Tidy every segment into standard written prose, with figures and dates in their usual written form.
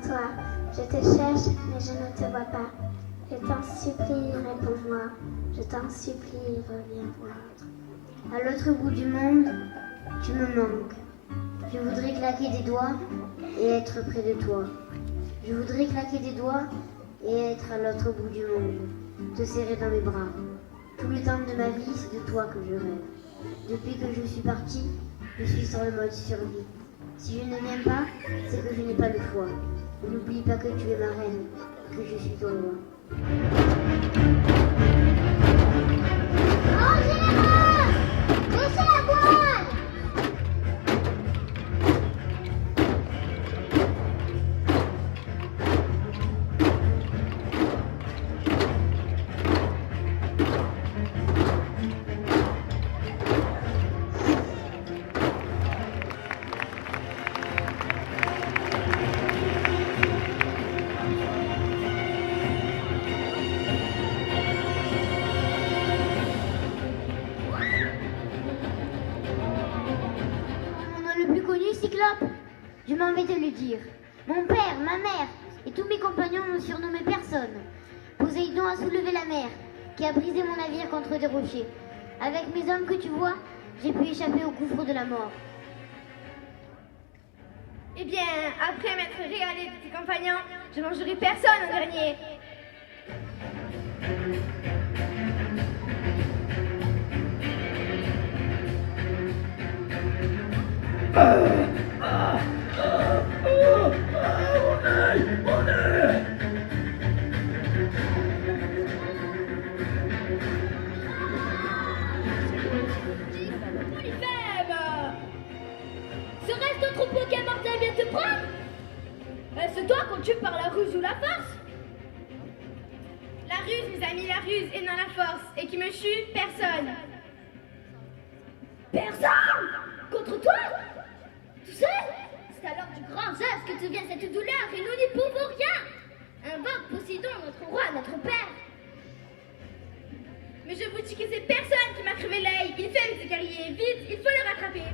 devant toi. Je te cherche, mais je ne te vois pas. Je t'en supplie, réponds-moi. Je t'en supplie, reviens voir. À l'autre bout du monde, tu me manques. Je voudrais claquer des doigts et être près de toi. Je voudrais claquer des doigts et être à l'autre bout du monde, te serrer dans mes bras. Tout le temps de ma vie, c'est de toi que je rêve. Depuis que je suis partie, je suis sur le mode survie. Si je ne viens pas, c'est que je n'ai pas le choix. N'oublie pas que tu es ma reine, que je suis ton roi. Oh, général! Laissez la voile! Je m'en vais te le dire. Mon père, ma mère et tous mes compagnons m'ont surnommé personne. Poséidon a soulevé la mer, qui a brisé mon navire contre des rochers. Avec mes hommes que tu vois, j'ai pu échapper au gouffre de la mort. Eh bien, après m'être régalé de tes compagnons, je mangerai personne en dernier. Serait-ce ton troupeau qu'Amartin vient te prendre? C'est toi qu'on tue par la ruse ou la force? La ruse, mes amis, la ruse et non la force. Et qui me tue, personne. Personne? Contre toi? Tout seul? C'est alors du grand geste que te vient cette douleur et nous n'y pouvons rien. Invoque Poséidon, notre roi, notre père. Mais je vous dis que c'est personne qui m'a crevé l'œil. Il fait mes écariers. Vite, il faut le rattraper.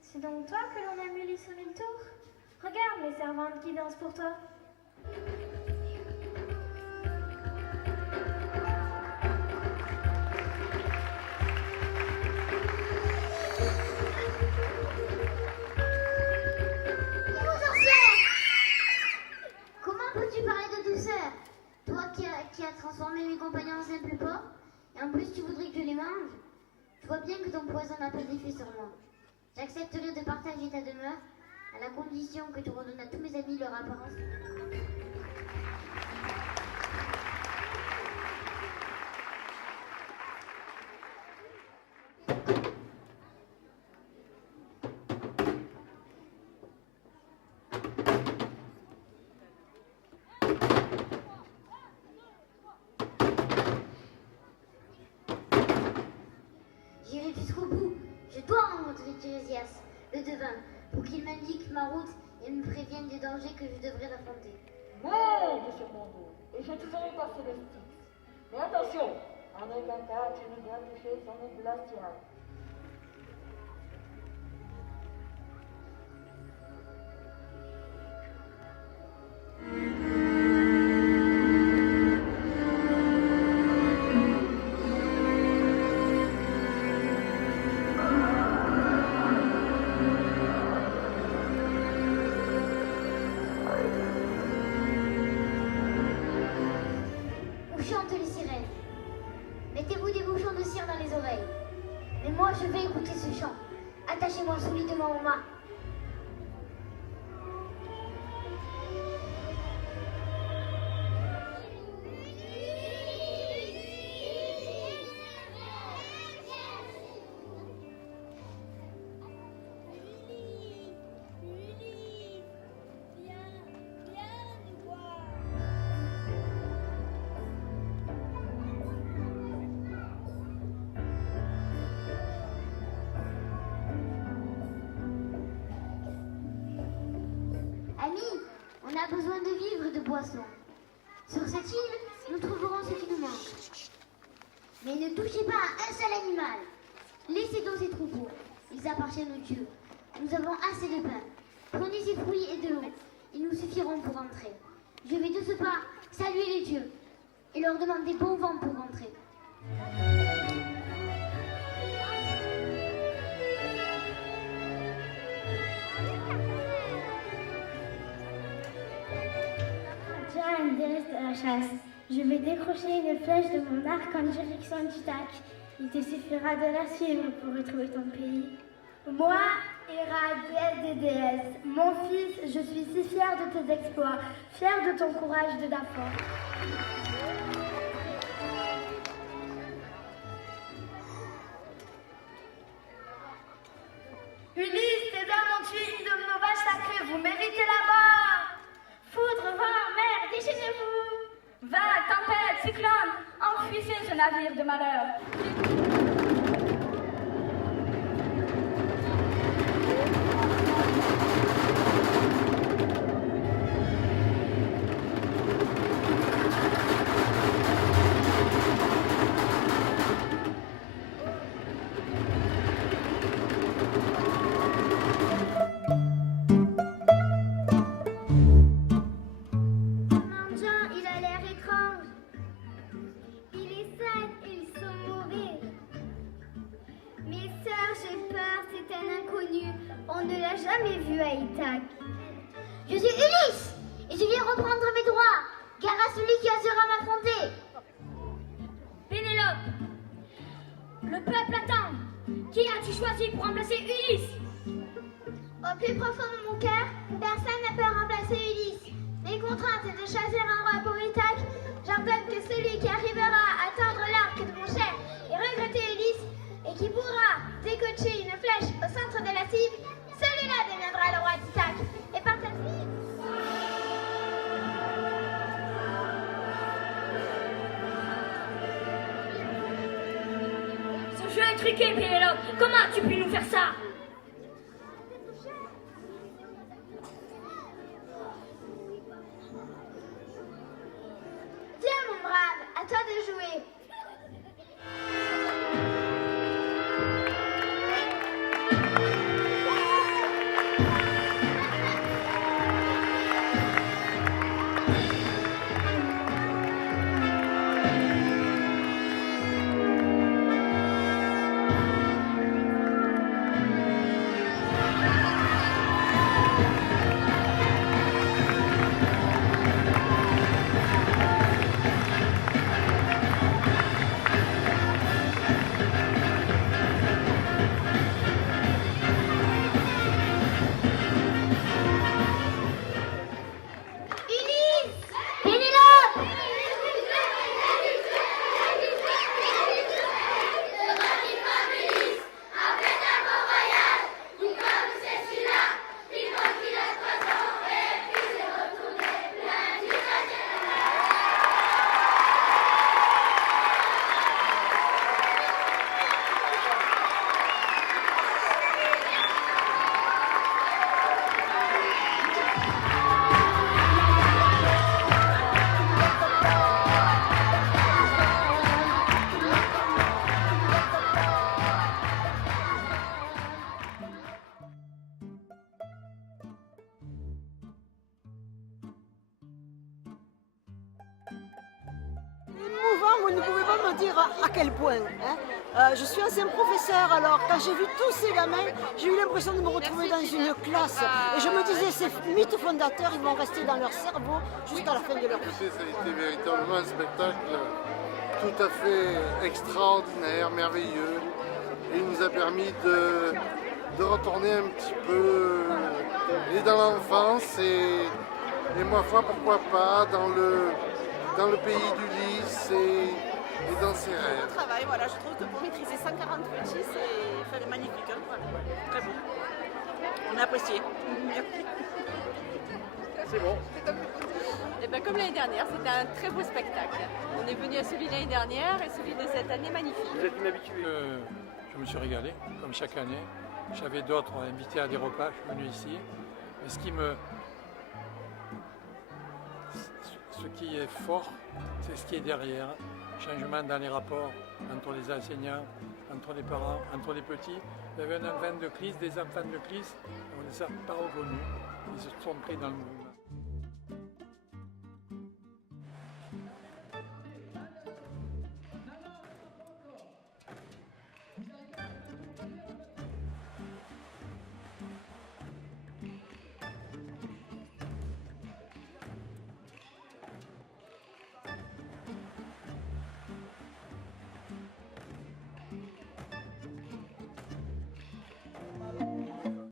C'est donc toi que l'on a mué sur une tour? Regarde les servantes qui dansent pour toi. Comment peux-tu parler de douceur? Toi qui as transformé mes compagnons en simples porcs, et en plus tu voudrais que je les mange? Je vois bien que ton poison n'a pas d'effet sur moi. J'accepterai de partager ta demeure, à la condition que tu redonnes à tous mes amis leur apparence. J'irai jusqu'au bout. Je dois rencontrer Tirésias, le devin, pour qu'il m'indique ma route et me préviennent des dangers que je devrais affronter. Ouais, monsieur mon dos, et j'ai toujours eu passé le Styx. Mais attention, en aucun cas tu ne dois toucher son eau glaciale. Où chantent les sirènes? Mettez-vous des bouchons de cire dans les oreilles. Mais moi, je vais écouter ce chant. Attachez-moi solidement aux mains. Amis, on a besoin de vivres et de boissons. Sur cette île, nous trouverons ce qui nous manque. Mais ne touchez pas à un seul animal. Laissez donc ces troupeaux. Ils appartiennent aux dieux. Nous avons assez de pain. Prenez ces fruits et de l'eau. Ils nous suffiront pour rentrer. Je vais de ce pas saluer les dieux et leur demander bon vent pour rentrer. Tiens, une déesse de la chasse. Je vais décrocher une flèche de mon arc en direction du Tac. Il te suffira de la suivre pour retrouver ton pays. Moi, Héra, déesse des déesses, mon fils, je suis si fière de tes exploits, fière de ton courage de Daphor. Ulysse, tes dames ont tué une de nos vaches sacrées, vous méritez la mort. Foudre, vent, mer, déchaînez-vous. Vagues, tempête, cyclone, enfuissez ce navire de malheur. Mendiant, il a l'air étrange. Il est sale et ils sont mauvais. Mes sœurs, j'ai peur, c'est un inconnu. On ne l'a jamais vu à Ithaque. Je suis Ulysse et je viens reprendre mes droits. Gare à celui qui osera m'affronter. Pénélope, le peuple attend. Qui as-tu choisi pour remplacer Ulysse? Au plus profond de mon cœur, personne ne peut remplacer Ulysse. Mes contraintes est de choisir un roi pour Ithaque. J'ordonne que celui qui arrivera à tendre l'arc de mon cher et regretter Ulysse, et qui pourra décocher une flèche au centre de la cible, celui-là deviendra le roi d'Ithaque. Et par ta suite... Ce jeu est truqué, Pénélope. Comment as-tu pu nous faire ça? Tiens, mon brave, à toi de jouer. dire à quel point. Je suis ancien professeur, alors quand j'ai vu tous ces gamins, j'ai eu l'impression de me retrouver dans une classe. Et je me disais, ces mythes fondateurs, ils vont rester dans leur cerveau jusqu'à la fin de leur vie. Ça a été véritablement un spectacle tout à fait extraordinaire, merveilleux. Et il nous a permis de retourner un petit peu et dans l'enfance et ma foi, pourquoi pas, dans le pays d'Ulysse et dans ses rêves. Bon travail, voilà, je trouve que pour maîtriser 140 petits, c'est magnifique. Hein, voilà. Très bon. On a apprécié. C'est bon. Et ben, comme l'année dernière, c'était un très beau spectacle. On est venu à celui de l'année dernière et celui de cette année magnifique. Vous êtes inhabitué. Je me suis régalé, comme chaque année. J'avais d'autres invités à des repas, je suis venu ici. Mais ce qui est fort, c'est ce qui est derrière. Changement dans les rapports entre les enseignants, entre les parents, entre les petits. Il y avait un enfant de crise, des enfants de crise, on ne les a pas reconnus. Ils se sont pris dans le mouvement.